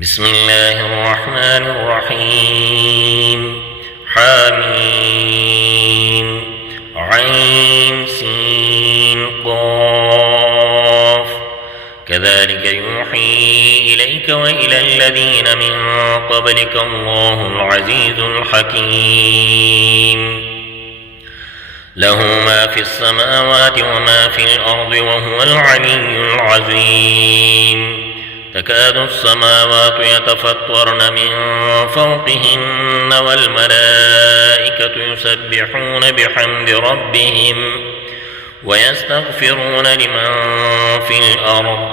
بسم الله الرحمن الرحيم. حميم عين سين قاف. كذلك يوحي إليك وإلى الذين من قبلك الله العزيز الحكيم. له ما في السماوات وما في الأرض وهو العلي العظيم. تكاد السماوات يتفطرن من فوقهن والملائكة يسبحون بحمد ربهم ويستغفرون لمن في الأرض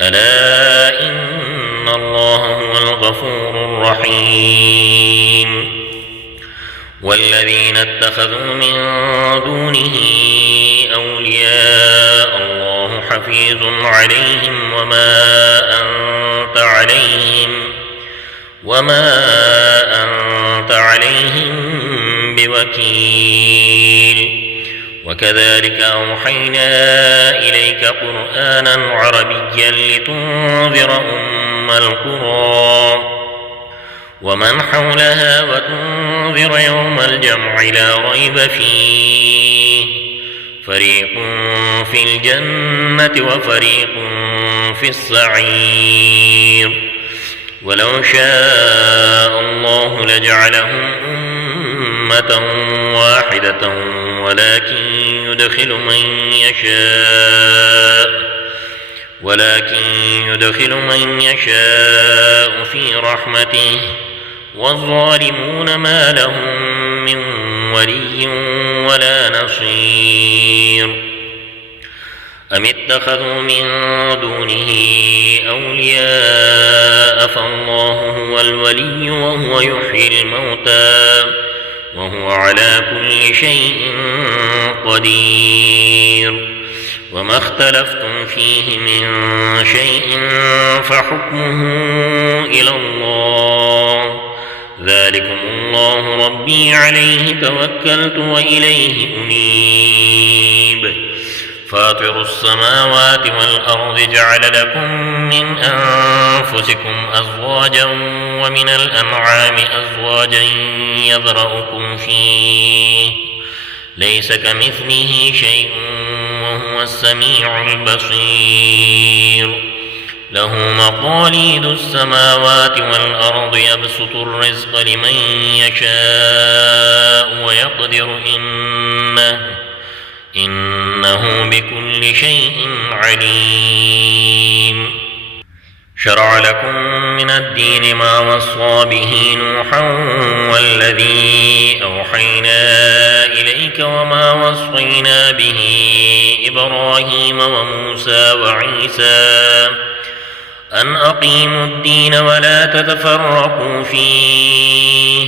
ألا إن الله هو الغفور الرحيم. والذين اتخذوا من دونه أولياء الله حفيظ عليهم وما أنت عليهم بوكيل. وكذلك أوحينا إليك قرآنا عربيا لتنذر أم القرى ومن حولها وتنذر يوم الجمع لا ريب فيه. فريق في الجنة وفريق في السعير. ولو شاء الله لجعلهم أمة واحدة ولكن يدخل من يشاء في رحمته والظالمون ما لهم من ولي ولا نصير. أم اتخذوا من دونه أولياء فالله هو الولي وهو يحيي الموتى وهو على كل شيء قدير. وما اختلفتم فيه من شيء فحكمه إلى الله. ذلكم الله ربي عليه توكلت وإليه أنيب. فاطر السماوات والأرض جعل لكم من أنفسكم أزواجا ومن الأنعام أزواجا يذرأكم فيه ليس كمثله شيء وهو السميع البصير. له مقاليد السماوات والأرض يبسط الرزق لمن يشاء ويقدر إنه بكل شيء عليم. شرع لكم من الدين ما وصى به نوحا والذي أوحينا إليك وما وصينا به إبراهيم وموسى وعيسى أن أقيموا الدين ولا تتفرقوا فيه.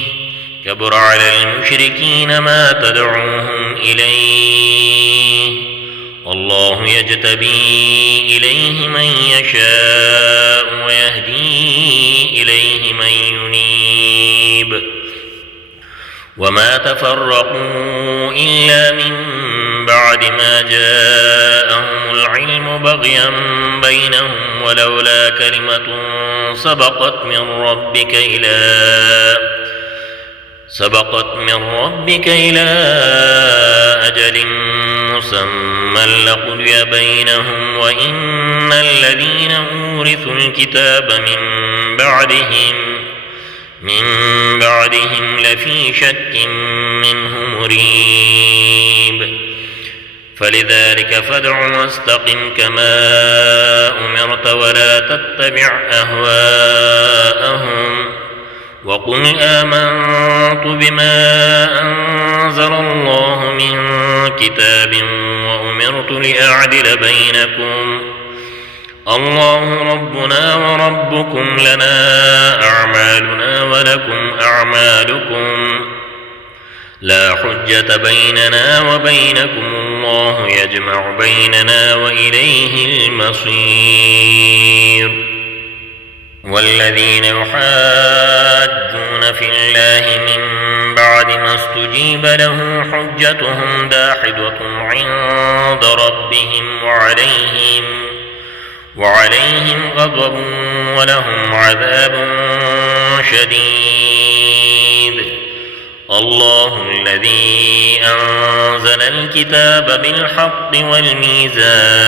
كبر على المشركين ما تدعوهم إليه. والله يجتبي إليه من يشاء ويهدي إليه من ينيب. وما تفرقوا إلا من بعد ما جاءهم العلم بغيا بينهم ولولا كلمة سبقت من ربك إلى أجل مسمى لقضي بينهم وإن الذين أورثوا الكتاب من بعدهم لفي شك منه مريب. فلذلك فادع واستقم كما أمرت ولا تتبع أهواءهم وقل آمنت بما أنزل الله من كتاب وأمرت لأعدل بينكم الله ربنا وربكم لنا أعمالنا ولكم أعمالكم لا حجة بيننا وبينكم الله يجمع بيننا وإليه المصير. والذين يحاجون في الله من بعد ما استجيب له حجتهم داحضة عند ربهم وعليهم غضب ولهم عذاب شديد. الله الذي أنزل الكتاب بالحق والميزان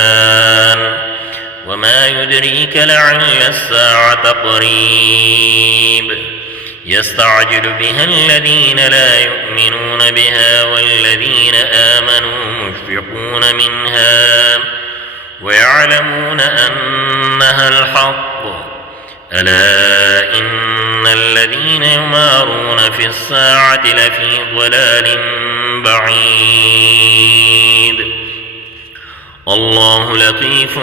وما يدريك لعل الساعة قريب يستعجل بها الذين لا يؤمنون بها والذين آمنوا مشفقون منها ويعلمون أنها الحق. ألا إن الذين يمارون في الساعة لفي ضلال بعيد. الله لطيف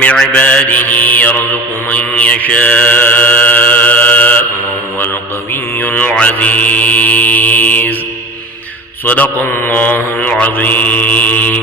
بعباده يرزق من يشاء وهو القوي العزيز. صدق الله العظيم.